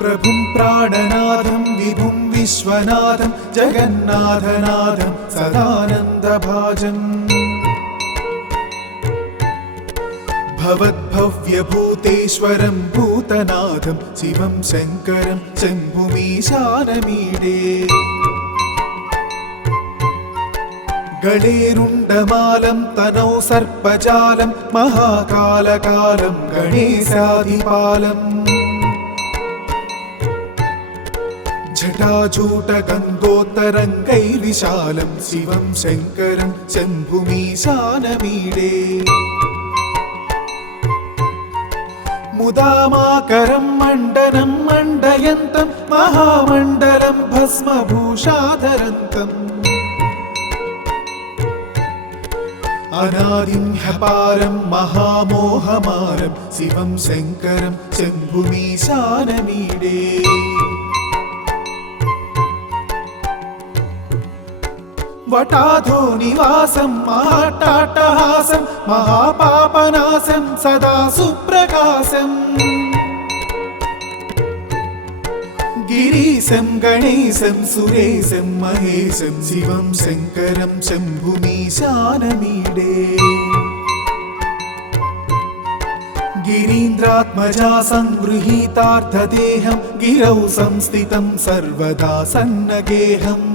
प्रभुं प्राणनाथं विभुं विश्वनाथं जगन्नाथनाथं सदानन्दभाजम् भवद्भव्यभूतेश्वरं भूतनाथं शिवं शङ्करं शम्भुमीशानमीडे गणेरुण्डमालं तनौ सर्पजालं महाकालकालं गणेशाधिपालम् जटाजूटगङ्गोत्तरङ्गैर्विशालं शिवं शङ्करं शम्भुमीशानमीडे मुदामाकरं मण्डनं मण्डयन्तं महामण्डलं भस्मभूषाधरन्तम् अनादिं ह्यपारं महामोहमारं शिवं शङ्करं शम्भुमीशानमीडे वटाधो निवासं महाट्टाट्टहासं महापापनाशं सदा सुप्रकाशम् गिरीशं गणेशं सुरेशं महेशं शिवं शङ्करं शम्भुमीशानमीडे गिरीन्द्रात्मजा संगृहीतार्थदेहं गिरौ संस्थितं सर्वदा सन्नगेहम्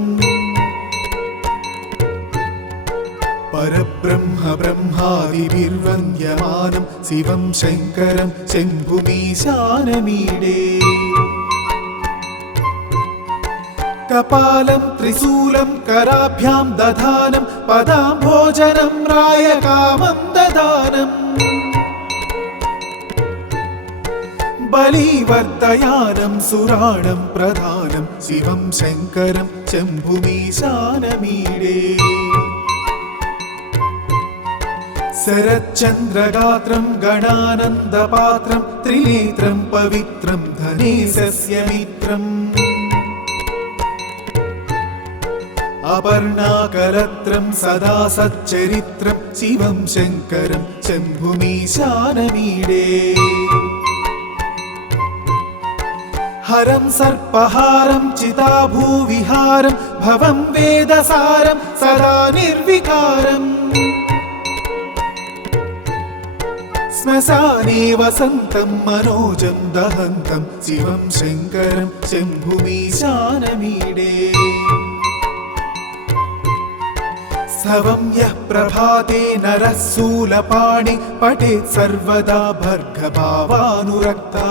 परब्रह्म ब्रह्मादिभिर्वन्द्यमानं शिवं शङ्करं शम्भुमीशानमीडे कपालं त्रिशूलं कराभ्यां दधानं पदाम्भोजनं रायकामं ददानम् बलिवर्धयानं सुराणं प्रधानं शिवं शङ्करं शम्भुमीशानमीडे शरच्चन्द्रगात्रं गणानन्दपात्रं त्रिनेत्रं पवित्रं धनेशस्य मित्रम् अपर्णाकलत्रं सदा सच्चरित्रं शिवं शङ्करं शम्भुमीशानमीडे हरं सर्पहारं चिताभूविहारं भवं वेदसारं सदा निर्विकारम् श्मशाने वसन्तं मनोजं दहन्तं शिवं शङ्करं शम्भुमीशानमीडे स्तवं यः प्रभाते नरः शूलपाणि पठेत् सर्वदा भर्गभावानुरक्ता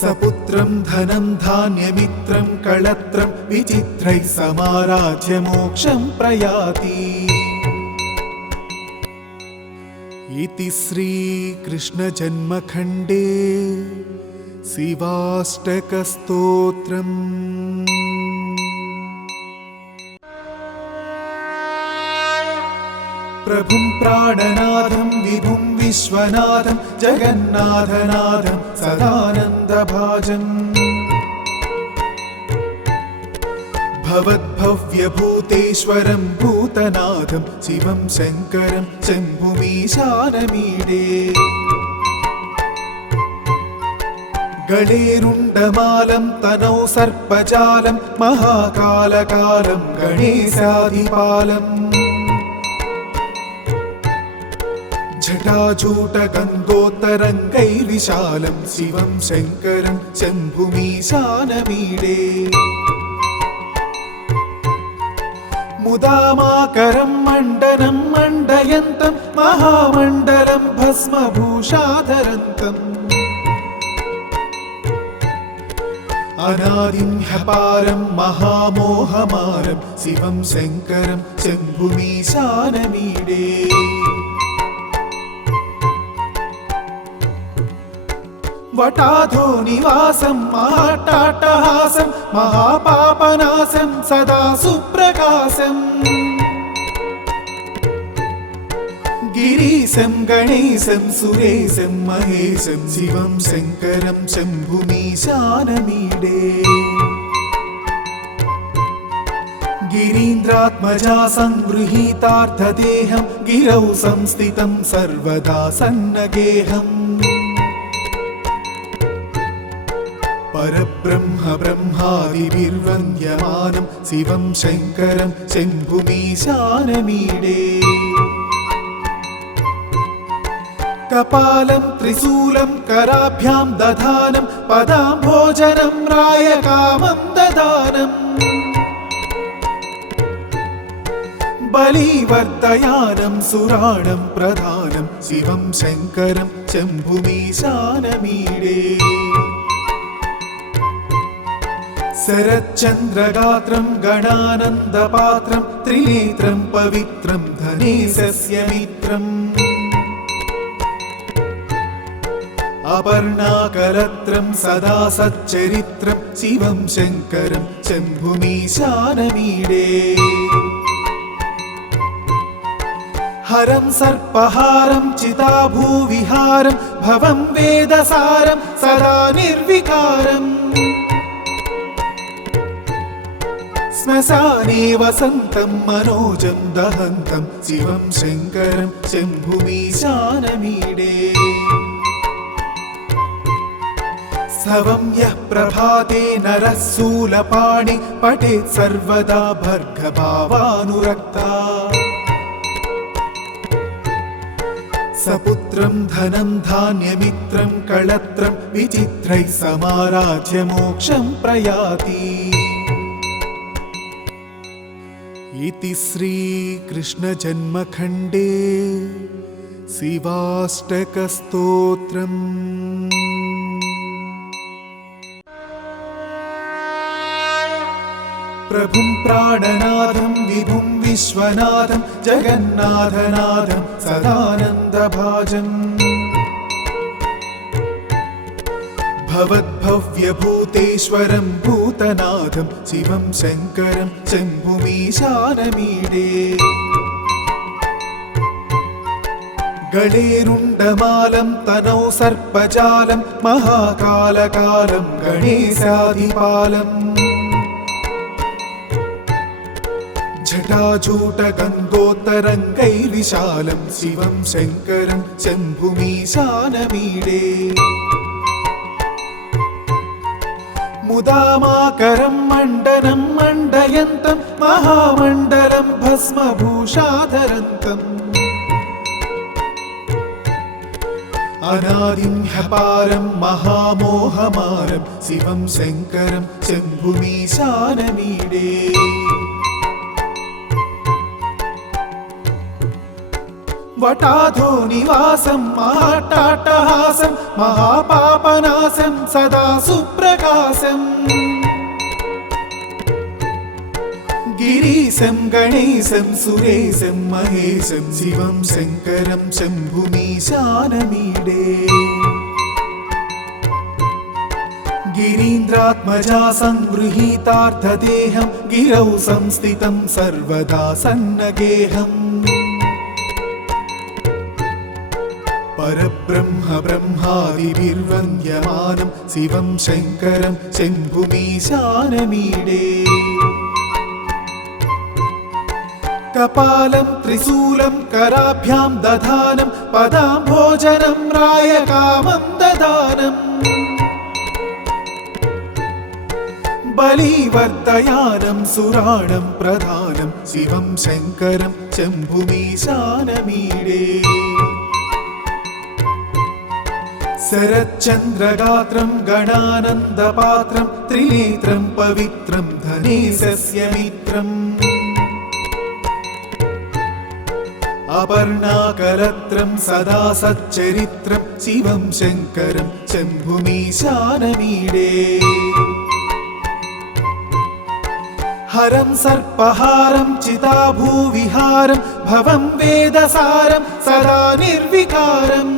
सपुत्रं धनं धान्यमित्रं कळत्रं विचित्रैः समाराध्य मोक्षं प्रयाति। इति श्रीकृष्णजन्मखण्डे शिवाष्टकस्तोत्रम्। प्रभुं प्राणनाथं विभुं विश्वनाथं जगन्नाथनाथं सदानन्दभाजम् भवद्भव्यभूतेश्वरं भूतनाथं शिवं शङ्करं शम्भुमीशानमीडे गणेरुण्डमालं तनौ सर्पजालं महाकालकालं गणेशाधिपालम् जटाजूटगङ्गोत्तरङ्गैर्विशालं शिवं शङ्करं शम्भुमीशानमीडे मुदामाकरं मण्डनं मण्डयन्तं महामण्डलं भस्मभूषाधरन्तम् अनादिं ह्यपारं महामोहमारं शिवं शङ्करं शम्भुमीशानमीडे वटाधो निवासं महाट्टाट्टहासं महापापनाशं सदा सुप्रकाशम् गिरीशं गणेशं सुरेशं महेशं शिवं शङ्करं शम्भुमीशानमीडे गिरीन्द्रात्मजा संगृहीतार्थदेहं गिरौ संस्थितं सर्वदा सन्नगेहम् परब्रह्म ब्रह्मादिभिर्वन्द्यमानं शिवं शङ्करं शम्भुमीशानमीडे कपालं त्रिशूलं कराभ्यां दधानं पदाम्भोजनं रायकामं ददानम् बलिवर्धयानं सुराणं प्रधानं शिवं शङ्करं शम्भुमीशानमीडे शरच्चन्द्रगात्रं गणानन्दपात्रं त्रिनेत्रं पवित्रं धनेशस्य मित्रम् अपर्णाकलत्रं सदा सच्चरित्रं शिवं शङ्करं शम्भुमीशानमीडे हरं सर्पहारं चिताभूविहारं भवं वेदसारं सदा निर्विकारम् श्मशाने वसन्तं मनोजं दहन्तं शिवं शङ्करं शम्भुमीशानमीडे स्तवं यः प्रभाते नरः शूलपाणि पठेत् सर्वदा भर्गभावानुरक्ता सपुत्रं धनं धान्यमित्रं कळत्रं विचित्रैः समाराध्य मोक्षं प्रयाति इति श्रीकृष्णजन्मखण्डे शिवाष्टकस्तोत्रम् प्रभुं प्राणनाथं विभुं विश्वनाथं जगन्नाथनाथं सदानन्दभाजम् भवद्भव्यभूतेश्वरं भूतनाथं शिवं शङ्करं शम्भुमीशानमीडे गणेरुण्डमालं तनौ सर्पजालं महाकालकालं गणेशाधिपालम् जटाजूटगन्धोत्तरङ्गैर्विशालं शिवं शङ्करं शम्भुमीशानमीडे मुदामाकरं मण्डनं मण्डयन्तं महामण्डलं भस्मभूषाधरन्तम् अनादिं ह्यपारं महामोहमारं शिवं शङ्करं शम्भुमीशानमीडे वटाधो निवासं महाट्टाट्टहासं महापापनाशं सदा सुप्रकाशम् गिरीशं गणेशं सुरेशं महेशं शिवं शङ्करं शम्भुमीशानमीडे गिरीन्द्रात्मजा संगृहीतार्थदेहं गिरौ संस्थितं सर्वदा सन्नगेहम् परब्रह्म ब्रह्मादिभिर्वन्द्यमानं शिवं शङ्करं शम्भुमीशानमीडे कपालं त्रिशूलं कराभ्यां दधानं पदाम्भोजनं रायकामं ददानम् बलिवर्धयानं सुराणं प्रधानं शिवं शङ्करं शम्भुमीशानमीडे शरच्चन्द्रगात्रं गणानन्दपात्रं त्रिनेत्रं पवित्रं धनेशस्य मित्रम् अपर्णाकलत्रं सदा सच्चरित्रं शिवं शङ्करं शम्भुमीशानमीडे हरं सर्पहारं चिताभूविहारं भवं वेदसारं सदा निर्विकारम्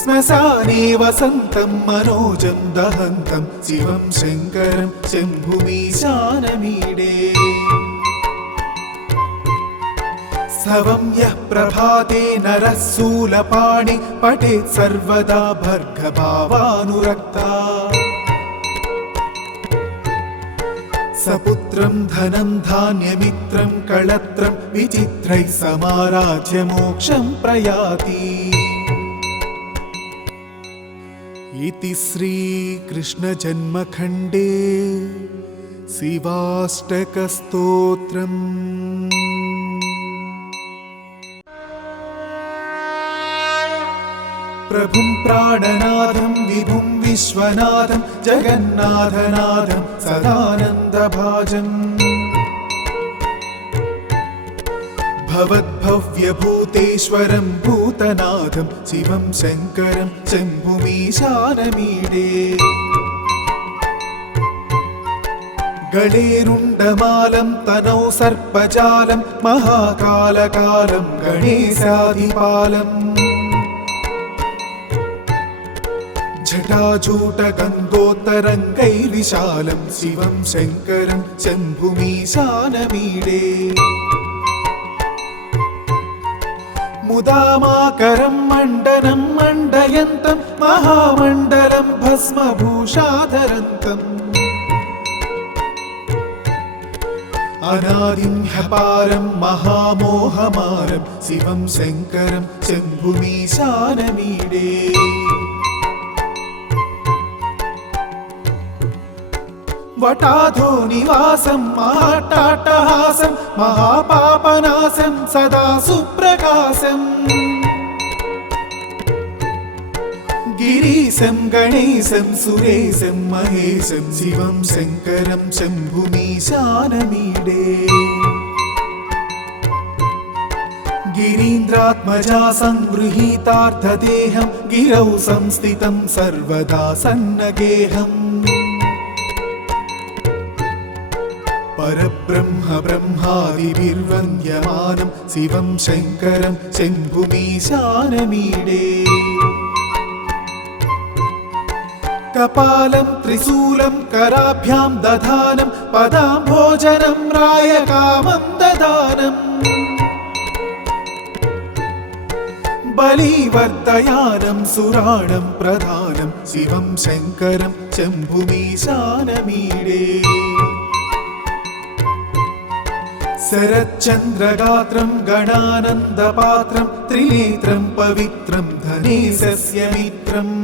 श्मशाने वसन्तं मनोजं दहन्तं शिवं शङ्करं शम्भुमीशानमीडे स्तवं यः प्रभाते नरः शूलपाणि पठेत् सर्वदा भर्गभावानुरक्ता सपुत्रं धनं धान्यमित्रं कळत्रं विचित्रैः समाराध्य मोक्षं प्रयाति इति श्रीकृष्णजन्मखण्डे शिवाष्टकस्तोत्रम्। प्रभुं प्राणनाथं विभुं विश्वनाथं जगन्नाथनाथं सदानन्दभाजम् भवद्भव्यभूतेश्वरं भूतनाथं शिवं शङ्करं शम्भुमीशानमीडे गणेरुण्डमालं तनौ सर्पजालं महाकालकालं गणेशाधिपालम् जटाजूटगङ्गोत्तरङ्गैर्विशालं शिवं शङ्करं शम्भुमीशानमीडे मुदामाकरं मण्डनं मण्डयन्तं महामण्डलं भस्मभूषाधरन्तम् अनादिं ह्यपारं महामोहमारं शिवं शङ्करं शम्भुमीशानमीडे वटाधो निवासं महाट्टाट्टहासं महापापनाशं सदा सुप्रकाशम् गिरीशं गणेशं सुरेशं महेशं शिवं शङ्करं शम्भुमीशानमीडे गिरीन्द्रात्मजा संगृहीतार्थदेहं गिरौ संस्थितं सर्वदा सन्नगेहम् परब्रह्म ब्रह्मादिभिर्वन्द्यमानं शिवं शङ्करं शम्भुमीशानमीडे कपालं त्रिशूलं कराभ्यां दधानं पदाम्भोजनं रायकामं ददानम् बलिवर्धयानं सुराणं प्रधानं शिवं शङ्करं शम्भुमीशानमीडे शरच्चन्द्रगात्रं गणानन्दपात्रं त्रिनेत्रं पवित्रं धनेशस्य मित्रम्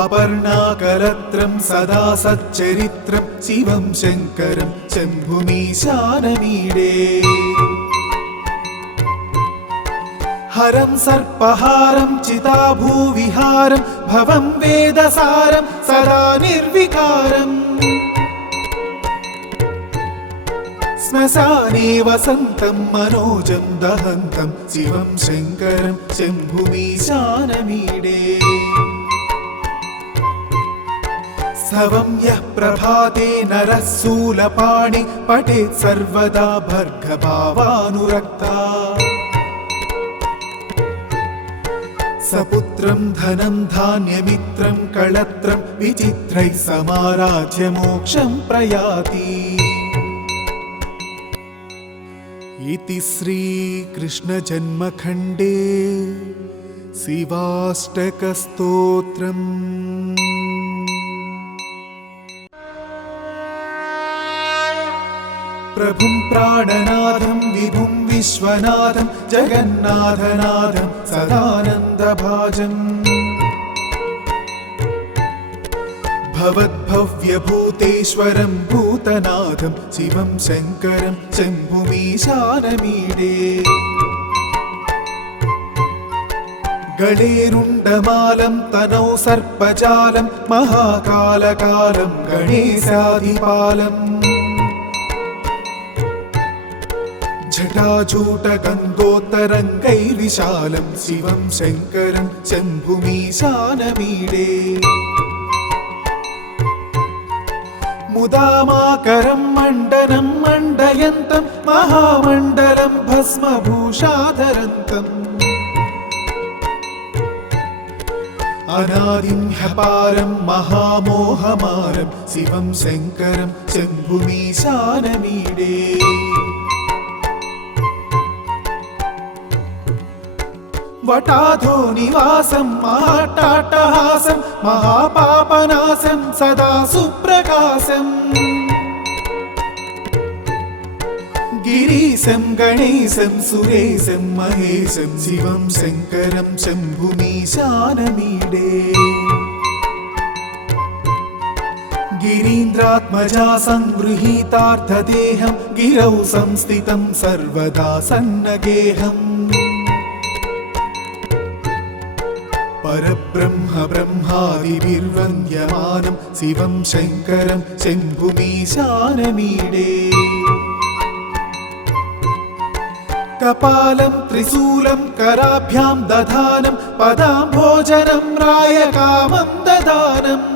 अपर्णाकलत्रं सदा सच्चरित्रं शिवं शङ्करं शम्भुमीशानमीडे हरं सर्पहारं चिताभूविहारं भवं वेदसारं सदा निर्विकारम् श्मशाने वसन्तं मनोजं दहन्तं शिवं शङ्करं शम्भुमीशानमीडे स्तवं यः प्रभाते नरः शूलपाणि पठेत् सर्वदा भर्गभावानुरक्ता सपुत्रं धनं धान्यमित्रं कळत्रं विचित्रैः समाराध्य मोक्षं प्रयाति। इति श्रीकृष्णजन्मखण्डे शिवाष्टकस्तोत्रम्। प्रभुं प्राणनाथं विभुं विश्वनाथं जगन्नाथनाथं सदानन्दभाजम् भवद्भव्यभूतेश्वरं भूतनाथं शिवं शङ्करं शम्भुमीशानमीडे गणेरुण्डमालं तनौ सर्पजालं महाकालकालं गणेशाधिपालम् जटाजूटगङ्गोत्तरङ्गैर्विशालं शिवं शङ्करं शम्भुमीशानमीडे मुदामाकरं मण्डनं मण्डयन्तं महामण्डलं भस्मभूषाधरन्तम् अनादिं ह्यपारं महामोहमारं शिवं शङ्करं शम्भुमीशानमीडे वटाधो निवासं महाट्टाट्टहासं महापापनाशं सदा सुप्रकाशम् गिरीशं गणेशं सुरेशं महेशं शिवं शङ्करं शम्भुमीशानमीडे गिरीन्द्रात्मजा संगृहीतार्थदेहं गिरौ संस्थितं सर्वदा सन्नगेहम् परब्रह्म ब्रह्मादिभिर्वन्द्यमानं शिवं शङ्करं शम्भुमीशानमीडे कपालं त्रिशूलं कराभ्यां दधानं पदाम्भोजनं रायकामं ददानम्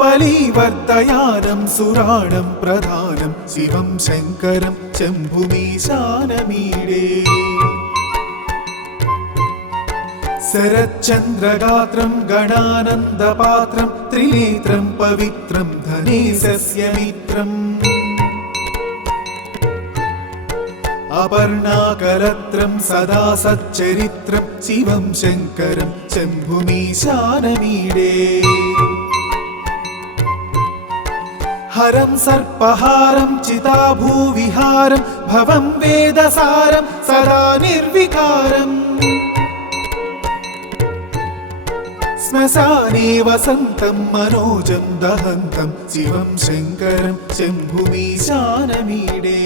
बलिवर्धयानं सुराणं प्रधानं शिवं शङ्करं शम्भुमीशानमीडे शरच्चन्द्रगात्रं गणानन्दपात्रं त्रिनेत्रं पवित्रं धनेशस्य मित्रम् अपर्णाकलत्रं सदा सच्चरित्रं शिवं शङ्करं शम्भुमीशानमीडे हरं सर्पहारं चिताभूविहारं भवं वेदसारं सदा निर्विकारम् श्मशाने वसन्तं मनोजं दहन्तं शिवं शङ्करं शम्भुमीशानमीडे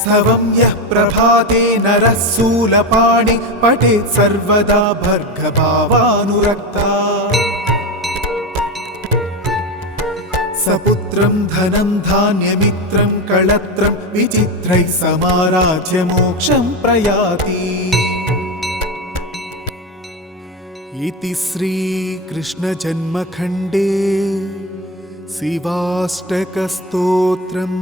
स्तवं यः प्रभाते नरः शूलपाणि पठेत् सर्वदा भर्गभावानुरक्ता सपुत्रं धनं धान्यमित्रं कळत्रं विचित्रैः समाराध्य मोक्षं प्रयाति इति श्रीकृष्णजन्मखण्डे शिवाष्टकस्तोत्रम्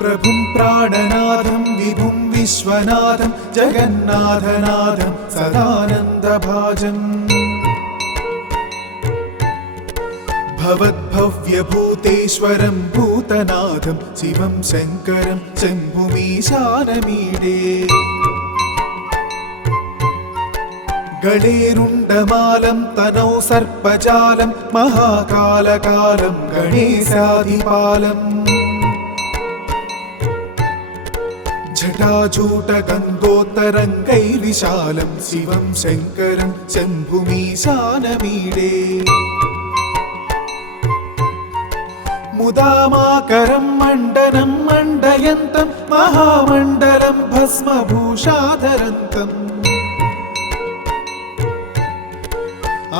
प्रभुं प्राणनाथं विभुं विश्वनाथं जगन्नाथनाथं सदानन्दभाजम् भवद्भव्यभूतेश्वरं भूतनाथं शिवं शङ्करं शम्भुमीशानमीडे गणेरुण्डमालं तनौ सर्पजालं महाकालकालं गणेशाधिपालम् जटाजूटगङ्गोत्तरङ्गैर्विशालं शिवं शङ्करं शम्भुमीशानमीडे मुदामाकरं मण्डनं मण्डयन्तं महामण्डलं भस्मभूषाधरन्तम्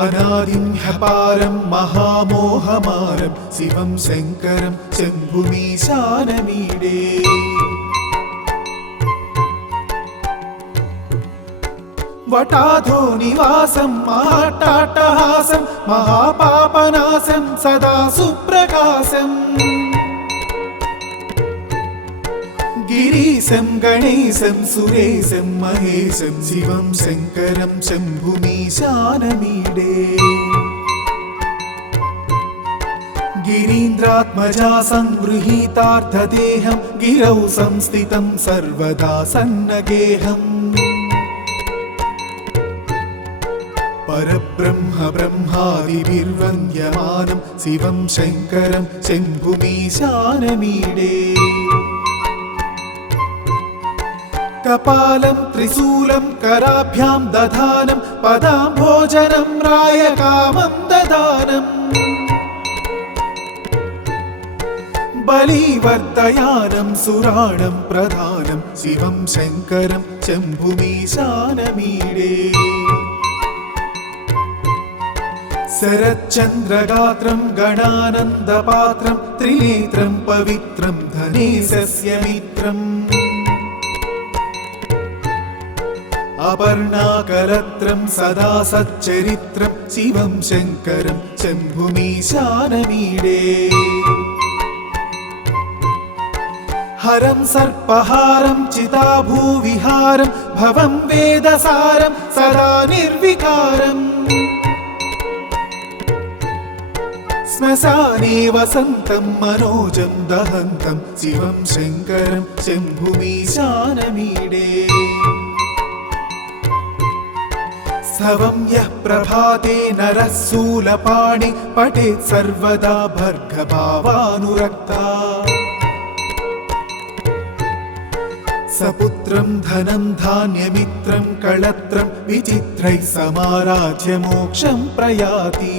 अनादिं ह्यपारं महामोहमारं शिवं शङ्करं शम्भुमीशानमीडे वटाधो निवासं महाट्टाट्टहासं महापापनाशं सदा सुप्रकाशम् गिरीशं गणेशं सुरेशं महेशं शिवं शङ्करं शम्भुमीशानमीडे गिरीन्द्रात्मजा संगृहीतार्थदेहं गिरौ संस्थितं सर्वदा सन्नगेहम् परब्रह्म ब्रह्मादिभिर्वन्द्यमानं शिवं शङ्करं शम्भुमीशानमीडे कपालं त्रिशूलं कराभ्यां दधानं पदाम्भोजनं रायकामं ददानम् बलिवर्धयानं सुराणं प्रधानं शिवं शङ्करं शम्भुमीशानमीडे शरच्चन्द्रगात्रं गणानन्दपात्रं त्रिनेत्रं पवित्रं धनेशस्य मित्रम् अपर्णाकलत्रं सदा सच्चरित्रं शिवं शङ्करं शम्भुमीशानमीडे हरं सर्पहारं चिताभूविहारं भवं वेदसारं सदा निर्विकारम् श्मशाने वसन्तं मनोजं दहन्तं शिवं शङ्करं शम्भुमीशानमीडे स्तवं यः प्रभाते नरः शूलपाणि पठेत् सर्वदा भर्गभावानुरक्ता सपुत्रं धनं धान्यमित्रं कळत्रं विचित्रैः समाराध्य मोक्षं प्रयाति।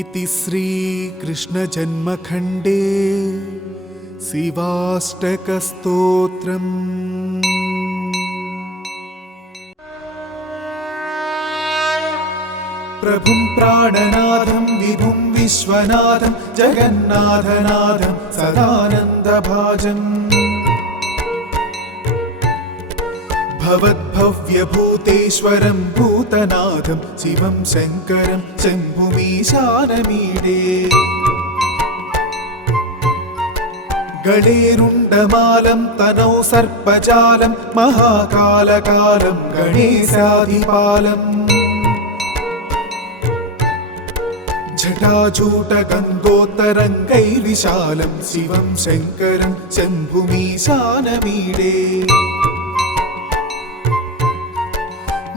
इति श्रीकृष्णजन्मखण्डे शिवाष्टकस्तोत्रम्। प्रभुं प्राणनाथं विभुं विश्वनाथं जगन्नाथनाथं सदानन्दभाजम् भवद्भव्यभूतेश्वरं भूतनाथं शिवं शङ्करं शम्भुमीशानमीडे। गणेरुण्डमालं तनौ सर्पजालं महाकालकालं गणेशाधिपालम् जटाजूटगङ्गोत्तरङ्गैर्विशालं शिवं शङ्करं शम्भुमीशानमीडे।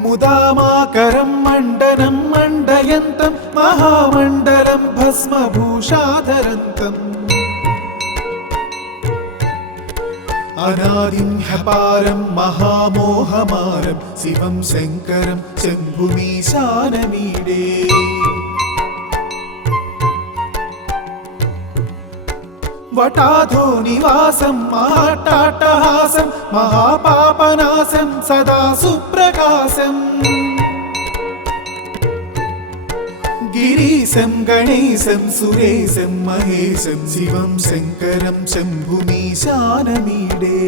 मुदामाकरं मण्डनं मण्डयन्तं महामण्डलं भस्मभूषाधरन्तम् अनादिं ह्यपारं महामोहमारं शिवं शङ्करं शम्भुमीशानमीडे। वटाधो निवासं महाट्टाट्टहासं महापापनाशं सदा सुप्रकाशम् गिरीशं गणेशं सुरेशं महेशं शिवं शङ्करं शम्भुमीशानमीडे।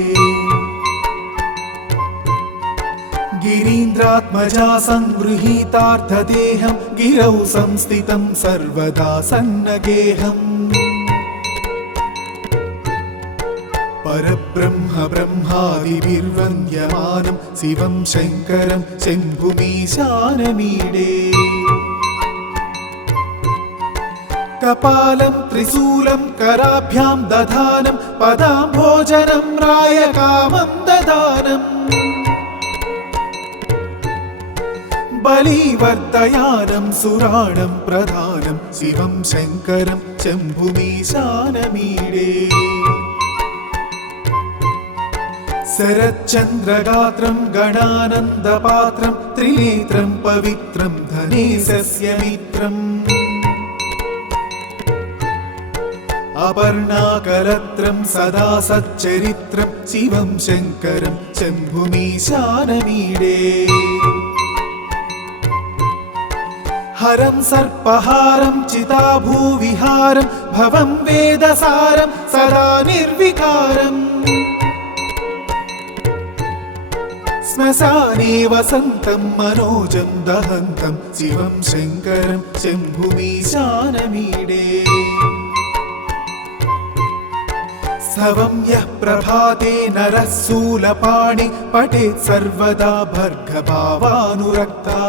गिरीन्द्रात्मजा संगृहीतार्थदेहं गिरौ संस्थितं सर्वदा सन्नगेहम् परब्रह्म ब्रह्मादिभिर्वन्द्यमानं शिवं शङ्करं शम्भुमीशानमीडे। कपालं त्रिशूलं कराभ्यां दधानं पदाम्भोजनं रायकामं ददानम् बलिवर्धयानं सुराणं प्रधानं शिवं शङ्करं शम्भुमीशानमीडे। शरच्चन्द्रगात्रं गणानन्दपात्रं त्रिनेत्रं पवित्रं धनेशस्य मित्रम् अपर्णाकलत्रं सदा सच्चरित्रं शिवं शङ्करं शम्भुमीशानमीडे। हरं सर्पहारं चिताभूविहारं भवं वेदसारं सदा निर्विकारम् श्मशाने वसन्तं मनोजं दहन्तं शिवं शङ्करं शम्भुमीशानमीडे। स्तवं यः प्रभाते नरः शूलपाणि पठेत् सर्वदा भर्गभावानुरक्ता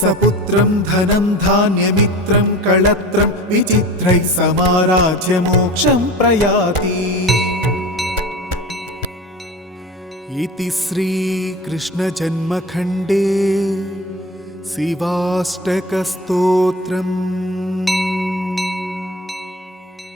सपुत्रं धनं धान्यमित्रं कळत्रं विचित्रैः समाराध्य मोक्षं प्रयाति। इति श्रीकृष्णजन्मखण्डे शिवाष्टकस्तोत्रम्।